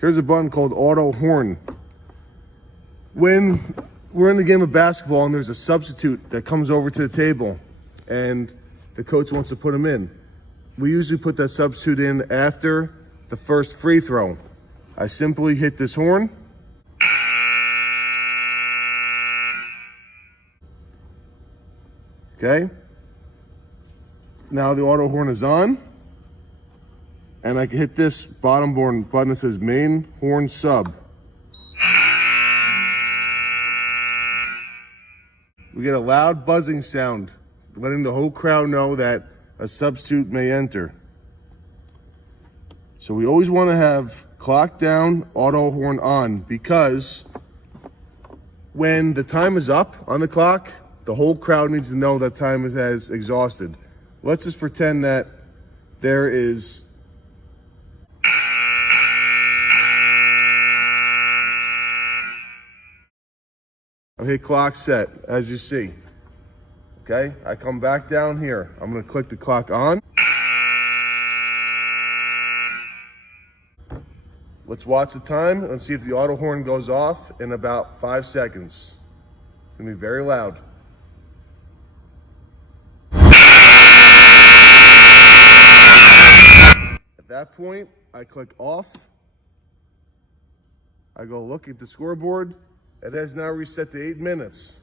Here's a button called auto horn. When we're in the game of basketball and there's a substitute that comes over to the table and the coach wants to put him in, we usually put that substitute in after the first free throw. I simply hit this horn. Okay. Now the auto horn is on. And I can hit this bottom button that says main horn sub. We get a loud buzzing sound, letting the whole crowd know that a substitute may enter. So we always want to have clock down, auto horn on, because when the time is up on the clock, the whole crowd needs to know that time has exhausted. Let's just pretend that there is I hit clock set, as you see. Okay, I come back down here. I'm gonna click the clock on. Let's watch the time and see if the auto horn goes off in about 5 seconds. It's gonna be very loud. At that point, I click off. I go look at the scoreboard. It has now reset to 8 minutes.